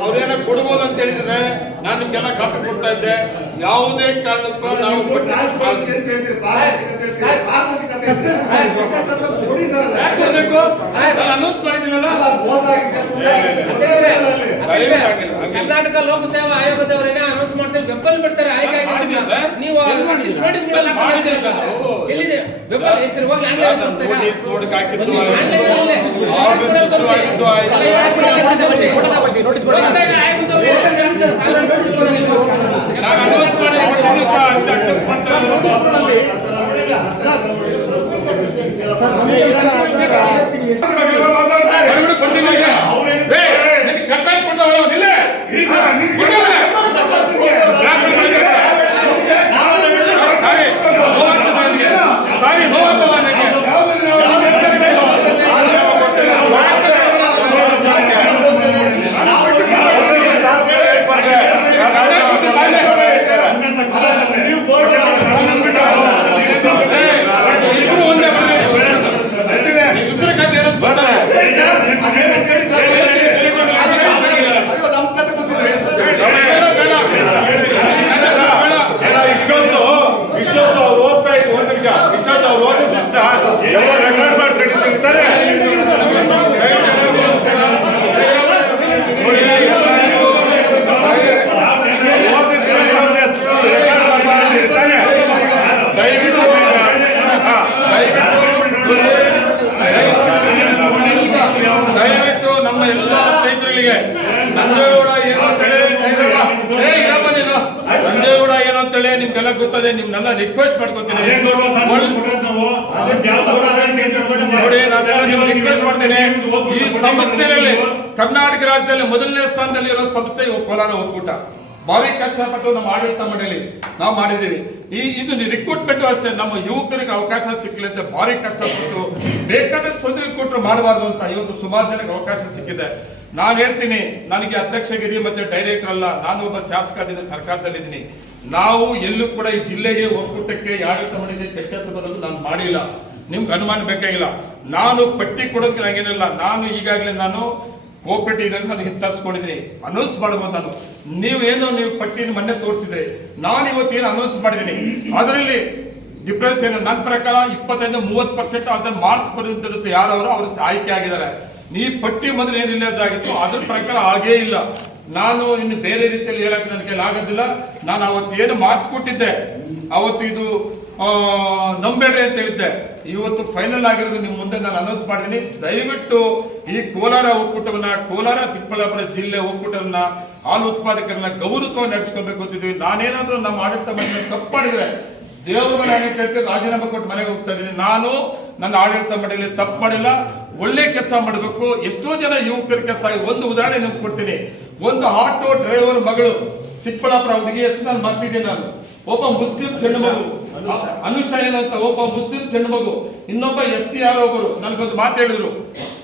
ಅವ್ರೇನೋ ಕೊಡ್ಬೋದು ಅಂತ ಹೇಳಿದ್ರೆ ನಾನು ನಿಮ್ಗೆಲ್ಲ ಕಾಪಿ ಕೊಡ್ತಾ ಇದ್ದೆ ಯಾವುದೇ ಕಾರಣಕ್ಕೂ ನಾವು ಅನೌನ್ಸ್ ಮಾಡಿದ್ದೀನಲ್ಲ. ಕರ್ನಾಟಕ ಲೋಕಸೇವಾ ಆಯೋಗದವರೇನೆ ಅನೌನ್ಸ್ ಮಾಡ್ತಾರೆ ಬೆಂಬಲ ಬಿಡ್ತಾರೆ ಆಯ್ಕೆ ಸರ್. ನೀವು ನೋಟಿಸ್ ನೋಟಿಸ್ ಹೇಳ್ತೀರಾ ಸರ್. ಎಲ್ಲಿದೆ ಬೆಂಬಲ ಹೆಸರು ಹೋಗಿ ಸರ್, ಆನ್ಲೈನ್ ತೋರಿಸ್ತೀರಾ ನೋಟಿಸ್ ಬೋರ್ಡ್ಗೆ ಹಾಕಿದ್ದು ಆನ್ಲೈನ್ ಆಯ್ತು. ಅಲ್ಲೇ. ಆರ್ಡರ್ ಇಶ್ಯೂ ಆಗಿದ್ದು ಆಯ್ತು. ಇಲ್ಲ ಯಾಕೆ ಬಿಡಲ್ಲ ಒಂದ್ ನಿಮಿಷ ಇಷ್ಟೊತ್ತು ಅವ್ರು ಓದಿದ ತಕ್ಷಣ ಎಲ್ಲ ರೆಕಾರ್ಡ್ ಗೊತ್ತದೆ ನಿಮ್ನೆಲ್ಲ ರಿಕ್ವೆಸ್ಟ್ ಮಾಡ್ಕೊತೀನಿ. ನೋಡಿ ನಾನೆಲ್ಲ ನಿಮ್ಗೆ ರಿಕ್ವೆಸ್ಟ್ ಮಾಡ್ತೇನೆ. ಈ ಸಂಸ್ಥೆಯಲ್ಲಿ ಕರ್ನಾಟಕ ರಾಜ್ಯದಲ್ಲಿ ಮೊದಲನೇ ಸ್ಥಾನದಲ್ಲಿ ಇರೋ ಸಂಸ್ಥೆ ಕೋಲಾರ ಒಕ್ಕೂಟ ಭಾರಿ ಕಷ್ಟಪಟ್ಟು ನಮ್ಮ ಆಡಳಿತ ಮಂಡಳಿ ನಾವು ಮಾಡಿದ್ದೀವಿ. ಈ ಇದು ರಿಕ್ರೂಟ್ಮೆಂಟ್ ಅಷ್ಟೇ, ನಮ್ಮ ಯುವಕರಿಗೆ ಅವಕಾಶ ಸಿಕ್ಕಲಿ ಅಂತ ಭಾರಿ ಕಷ್ಟಪಟ್ಟು ಬೇಕಾದಷ್ಟು ತೊಂದರೆ ಕೊಟ್ಟರು ಮಾಡಬಾರ್ದು ಅಂತ ಇವತ್ತು ಸುಮಾರು ಜನಕ್ಕೆ ಅವಕಾಶ ಸಿಕ್ಕಿದೆ. ನಾನು ಹೇಳ್ತೀನಿ, ನನಗೆ ಅಧ್ಯಕ್ಷಗಿರಿ ಮತ್ತೆ ಡೈರೆಕ್ಟರ್ ಅಲ್ಲ, ನಾನು ಒಬ್ಬ ಶಾಸಕ ಇದ್ದೀನಿ ಸರ್ಕಾರದಲ್ಲಿದ್ದೀನಿ. ನಾವು ಎಲ್ಲೂ ಕೂಡ ಈ ಜಿಲ್ಲೆಗೆ ಒಕ್ಕೂಟಕ್ಕೆ ಆಡಳಿತ ಮಂಡಳಿಗೆ ಕೆಟ್ಟ ಬರೋದು ನಾನು ಮಾಡಿಲ್ಲ. ನಿಮ್ಗೆ ಅನುಮಾನ ಬೇಕಾಗಿಲ್ಲ. ನಾನು ಪಟ್ಟಿ ಕೊಡೋಕೆ ನನಗೇನಿಲ್ಲ ನಾನು ಈಗಾಗಲೇ ನಾನು ಕೋಪರೇಟಿವ್ ಇದನ್ನು ನನಗೆ ಹಿತ್ತರಿಸ್ಕೊಂಡಿದ್ದೀನಿ ಅನೌನ್ಸ್ ಮಾಡ್ಬೋದು ನಾನು. ನೀವೇನೋ ನೀವು ಪಟ್ಟಿನ ಮೊನ್ನೆ ತೋರಿಸಿದ್ರಿ. ನಾನು ಇವತ್ತೇನು ಅನೌನ್ಸ್ ಮಾಡಿದ್ದೀನಿ. ಅದರಲ್ಲಿ ಡಿಫ್ರೆನ್ಸ್ ಏನು? ನನ್ನ ಪ್ರಕಾರ ಇಪ್ಪತ್ತೈದು, ಮೂವತ್ತು ಪರ್ಸೆಂಟ್ ಅದನ್ನು ಮಾರ್ಕ್ಸ್ ಬರೆದಿರುತ್ತೆ ಯಾರವರು ಅವರು ಆಯ್ಕೆ ಆಗಿದ್ದಾರೆ. ನೀ ಪಟ್ಟಿ ಮೊದಲು ಏನು ರಿಲೀಸ್ ಆಗಿತ್ತು? ಅದ್ರ ಪ್ರಕಾರ ಹಾಗೇ ಇಲ್ಲ. ನಾನು ಇನ್ನು ಬೇರೆ ರೀತಿಯಲ್ಲಿ ಹೇಳಕ್ ನನಗೆ ಆಗೋದಿಲ್ಲ ನಾನು ಅವತ್ತು ಏನು ಮಾತು ಕೊಟ್ಟಿದ್ದೆ? ಅವತ್ತು ಇದು ನಂಬೇಡ್ರಿ ಅಂತ ಹೇಳಿದ್ದೆ. ಇವತ್ತು ಫೈನಲ್ ಆಗಿರೋದು ನಿಮ್ಮ ಮುಂದೆ ನಾನು ಅನೌನ್ಸ್ ಮಾಡಿದ್ದೀನಿ ದಯವಿಟ್ಟು ಈ ಕೋಲಾರ ಒಕ್ಕೂಟವನ್ನ, ಕೋಲಾರ ಚಿಕ್ಕಬಳ್ಳಾಪುರ ಜಿಲ್ಲೆ ಒಕ್ಕೂಟವನ್ನ, ಹಾಲು ಉತ್ಪಾದಕರನ್ನ ಗೌರವ ನಡೆಸ್ಕೊಳ್ಬೇಕು ಅಂತಿದ್ವಿ ನಾನೇನಾದ್ರೂ ನಮ್ಮ ಆಡಳಿತ ಮಂಡಳಿ ತಪ್ಪು ಮಾಡಿದ್ರೆ ದೇವ್ರ ಮನೆ ಕೇಳ್ತೀವಿ ರಾಜೀನಾಮೆ ಕೊಟ್ಟು ಮನೆಗೆ ಹೋಗ್ತಾ ಇದ್ದೀನಿ. ನಾನು ನನ್ನ ಆಡಳಿತ ಮಂಡಳಿ ತಪ್ಪು ಮಾಡಿಲ್ಲ. ಒಳ್ಳೆ ಕೆಲಸ ಮಾಡಬೇಕು. ಎಷ್ಟೋ ಜನ ಯುವಕರ ಕೆಲಸ. ಒಂದು ಉದಾಹರಣೆ ನಿಮ್ಗೆ ಕೊಡ್ತೀನಿ. ಒಂದು ಆಟೋ ಡ್ರೈವರ್ ಮಗಳು ಚಿಕ್ಕಬಳ್ಳಾಪುರ ಹುಡುಗಿ ಹೆಸರು ನಾನು ಬರ್ತಿದ್ದೀನಿ ನಾನು. ಒಬ್ಬ ಮುಸ್ಲಿಂ ಹೆಣ್ಣು ಮಗು. ಅನುಷ ಏನಂತ ಒಬ್ಬ ಮುಸ್ಲಿಂ ಹೆಣ್ಣು ಮಗು ಇನ್ನೊಬ್ಬ ಎಸ್ ಸಿ ಯಾರೋ ಒಬ್ಬರು ನನಗೊಂದು ಮಾತು ಹೇಳಿದ್ರು.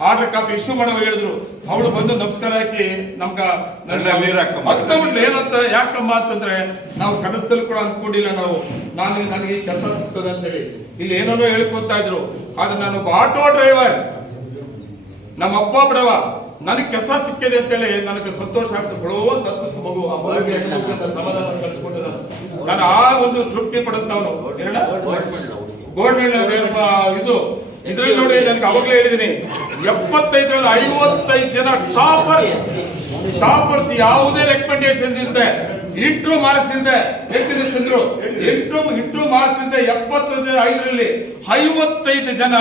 ಆರ್ಡರ್ ಕಾಪಿ ಇಶ್ಯೂ ಮಾಡುವ ಹೇಳಿದ್ರು. ಅವಳು ಬಂದು ನಮಸ್ಕಾರ ಹಾಕಿ ನಮ್ಗ ನನ್ನ ನೀರ್ ಹಾಕಮ್ಮ. ಹತ್ತಬಿಟ್ಲು ಏನಂತ ಯಾಕಮ್ಮ ಅಂತಂದ್ರೆ ನಾವು ಕನಸದಲ್ಲಿ ಕೂಡ ಅಂದ್ಕೊಂಡಿಲ್ಲ ನಾವು. ನಾನು ನನಗೆ ಈ ಕೆಲಸ ಸಿಗ್ತದೆ ಅಂತೇಳಿ. ಇಲ್ಲಿ ಏನೇನೋ ಹೇಳ್ಕೊಂತ ಇದ್ರು. ಆದ್ರೆ ನಾನು ಒಬ್ಬ ಆಟೋ ಡ್ರೈವರ್. ನಮ್ಮ ಅಪ್ಪ ಬಿಡವ ನನಗೆ ಕೆಲಸ ಸಿಕ್ಕಿದೆ ಅಂತೇಳಿ ನನಗೆ ಸಂತೋಷ ಆಗ್ತದೆ. ಬಿಡೋ ಅಂತ ಹತ್ತು ಮಗು ಸಮಾಧಾನ ಕಲಿಸ್ಕೊಂಡೆ ನಾನು ನಾನು ಆ ಒಂದು ತೃಪ್ತಿ ಪಡುತ್ತವನು. ಗೋಲ್ಡ್ ಇದು ಇದ್ರಲ್ಲಿ ನೋಡಿ ನನ್ಗೆ ಅವಾಗಲೇ ಹೇಳಿದೀನಿ. ಎಪ್ಪತ್ತೈದರಲ್ಲಿ ಐವತ್ತೈದು ಜನ ಟಾಪರ್ ಟಾಪರ್ಸ್ ಯಾವುದೇ ರೆಕಮೆಂಡೇಶನ್ ಇಲ್ಲದೆ ಇಂಟ್ರು ಮಾರ್ಕ್ಸ್ ಇದೆ ಚಂದ್ರು ಇಂಟ್ರು ಇಂಟ್ರು ಮಾರ್ಕ್ಸ್ ಇದೆ ಎಪ್ಪತ್ತೈದು ಐದರಲ್ಲಿ ಐವತ್ತೈದು ಜನ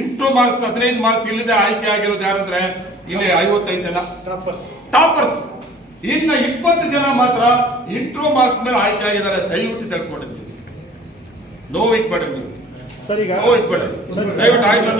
ಇಂಟ್ರು ಮಾರ್ಕ್ಸ್ ಹದಿನೈದು ಮಾರ್ಕ್ಸ್ ಇಲ್ಲದೆ ಆಯ್ಕೆ ಆಗಿರೋದು ಯಾರಂದ್ರೆ ಇಲ್ಲಿ ಐವತ್ತೈದು ಜನ. ಟಾಪರ್ಸ್ ಟಾಪರ್ಸ್ ಇನ್ನ ಇಪ್ಪತ್ತು ಜನ ಮಾತ್ರ ಇಂಟ್ರೋ ಮಾರ್ಕ್ಸ್ ಮೇಲೆ ಆಯ್ಕೆ ಆಗಿದ್ದಾರೆ ದಯವಿಟ್ಟು ತಿಳ್ಕೊಂಡಿದ್ದೀನಿ ನೋವು ಇಟ್ಬೇಡಿ ನೀವು. ಸರಿ ನೋವು ಇಟ್ಬೇಡಿ ದಯವಿಟ್ಟು ಆಯ್ತು